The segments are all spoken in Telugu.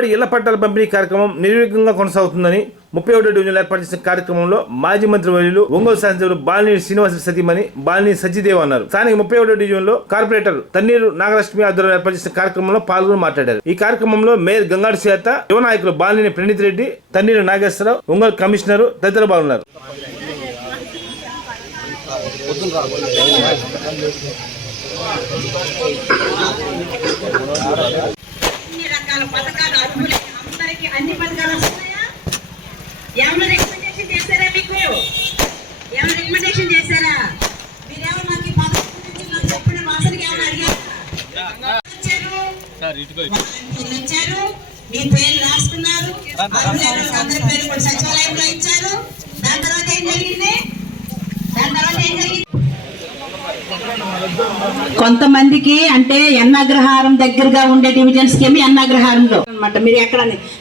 పేదవాడి ఇళ్ల పట్టాల పంపిణీ కార్యక్రమం నిర్విఘ్నంగా కొనసాగుతుందని 31వ డివిజన్ ఏర్పాటు చేసిన కార్యక్రమంలో మాజీ మంత్రి వర్యులు ఒంగోలు శాసనసభ్యులు బాలినేని శ్రీనివాస సతీమణి బాలినేని సత్యదేవ్ అన్నారు. స్థానిక 31వ డివిజన్ లో కార్పొరేటర్ తన్నీరు నాగలక్ష్మి ఆధ్వర్యంలో ఏర్పాటు చేసిన కార్యక్రమంలో పాల్గొని మాట్లాడారు. ఈ కార్యక్రమంలో మేయర్ గంగాడి శ్వేత, యువ నాయకులు బాలినేని ప్రణీత్ రెడ్డి, తన్నీరు నాగేశ్వరరావు, ఒంగోలు కమిషనర్ తదితరులు పాల్గొన్నారు. ఏమైనా రికమెండేషన్ చేశారా? మీకు ఏమైనా రికమెండేషన్ చేశారా? మీరేమో మాకు ఈ పథకం గురించి నాకు చెప్పిన వాసనకి ఏమైనా అడిగారా? వచ్చారు, మీ పేరు రాసుకున్నారు, అందరి పేరు కూడా సచివాలయంలో ఇచ్చారు. దాని తర్వాత ఏం జరిగింది? కొంతమందికి అంటే ఎన్నగ్రహారం దగ్గరగా ఉండే డివిజన్స్ కి ఏమి ఎన్నగ్రహారంలో అనమాట.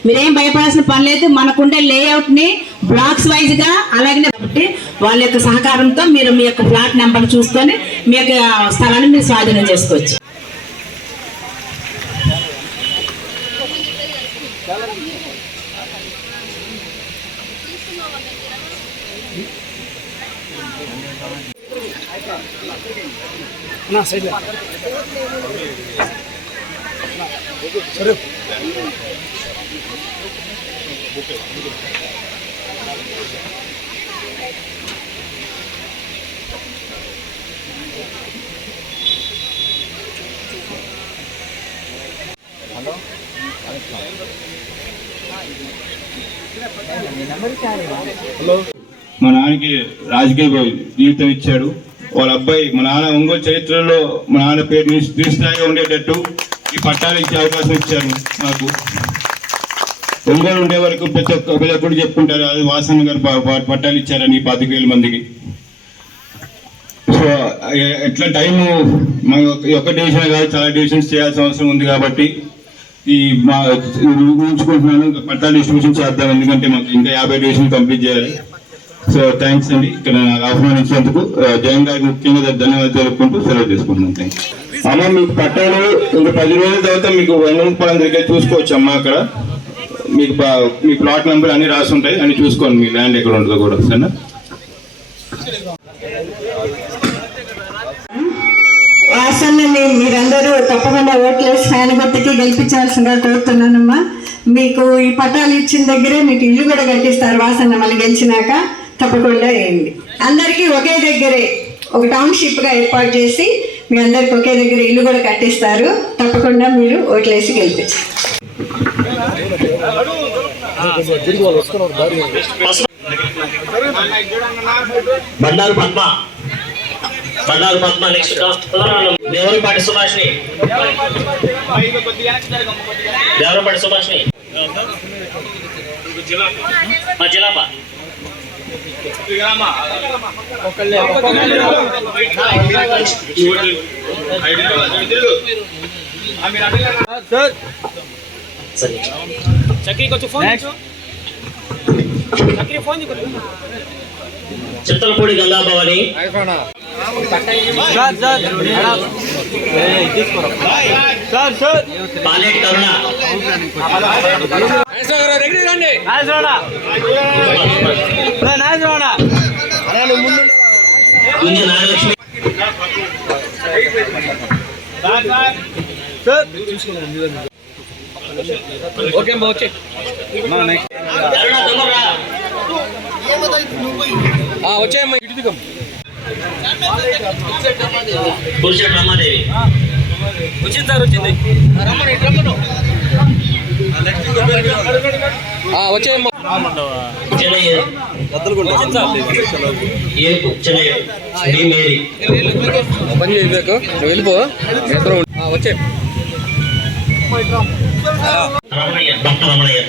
మీరేం భయపడాల్సిన పని లేదు. మనకుండే లేఅవుట్ ని బ్లాక్స్ వైజ్ గా అలాగే కాబట్టి వాళ్ళ యొక్క సహకారంతో మీరు మీ యొక్క ఫ్లాట్ నెంబర్ చూసుకొని మీ యొక్క స్థలాన్ని మీరు స్వాధీనం చేసుకోవచ్చు. నా సైడ్ సరే హలో. మా నాన్నకి రాజకీయ జీవితం ఇచ్చాడు. వాళ్ళ అబ్బాయి మా నాన్న ఒంగోలు చరిత్రలో మా నాన్న పేరు నిశ్చితంగా ఉండేటట్టు ఈ పట్టాలు ఇచ్చే అవకాశం ఇచ్చారు మాకు. ఒంగోలు ఉండే వరకు ప్రతి ఒక్కరు చెప్పుకుంటారు అది వాసన్న గారు పట్టాలు ఇచ్చారని 25,000 మందికి. సో ఎట్లా టైము ఒక డివిజన్ కాదు, చాలా డివిజన్స్ చేయాల్సిన అవసరం ఉంది కాబట్టి ఈ మా ఊహించుకుంటున్నాను పట్టాలు డిస్ట్రిబ్యూషన్ చేద్దాం. ఎందుకంటే మాకు ఇంకా 50 డివిజన్ కంప్లీట్ చేయాలి. సో థ్యాంక్స్ అండి, ఇక్కడ నాకు ఆహ్వానించినందుకు జగన్ గారికి ముఖ్యంగా ధన్యవాదాలు తెలుపుకుంటూ సెలవు చేసుకుంటున్నాను. థ్యాంక్స్ అమ్మ. మీకు పట్టాలు ఇంకా 10 రోజుల తర్వాత మీకు వెంగళపాలెం దగ్గర చూసుకోవచ్చు అమ్మ. అక్కడ మీకు మీ ప్లాట్ నెంబర్ అన్ని రాసి ఉంటాయి, అన్ని చూసుకోండి మీ ల్యాండ్ ఎక్కడ ఉంటుందో కూడా. సరేనా? వాసన్నని మీరందరూ తప్పకుండా ఓట్లేసి ఫ్యాన్ గుర్తుకి గెలిపించాల్సిందిగా కోరుతున్నానమ్మా. మీకు ఈ పట్టాలు ఇచ్చిన దగ్గరే మీకు ఇల్లు కూడా కట్టిస్తారు వాసన్న మళ్ళీ గెలిచినాక. తప్పకుండా వేయండి. అందరికీ ఒకే దగ్గరే ఒక టౌన్షిప్ గా ఏర్పాటు చేసి మీ అందరికి ఒకే దగ్గర ఇల్లు కూడా కట్టిస్తారు. తప్పకుండా మీరు ఓట్లేసి గెలిపించారు. బండారు పద్మ, బండారు పద్మ. నెక్స్ట్ దేవరపాటి సుభాష్ని, దేవరపాటి సుభాష్ని మా జిలాప చిత్తలపూడి గంగాభవాని, పాలేటి కరుణ, నాగలక్ష్మి, వచ్చాయమ్మా ఇటు దిగం. పురుషుడు రమాదేవి వచ్చింది సార్, వచ్చింది. వచ్చాయమ్మా. పని చేయలేక వెళ్ళిపో. వచ్చే రమణయ్య, భక్త రమణయ్య.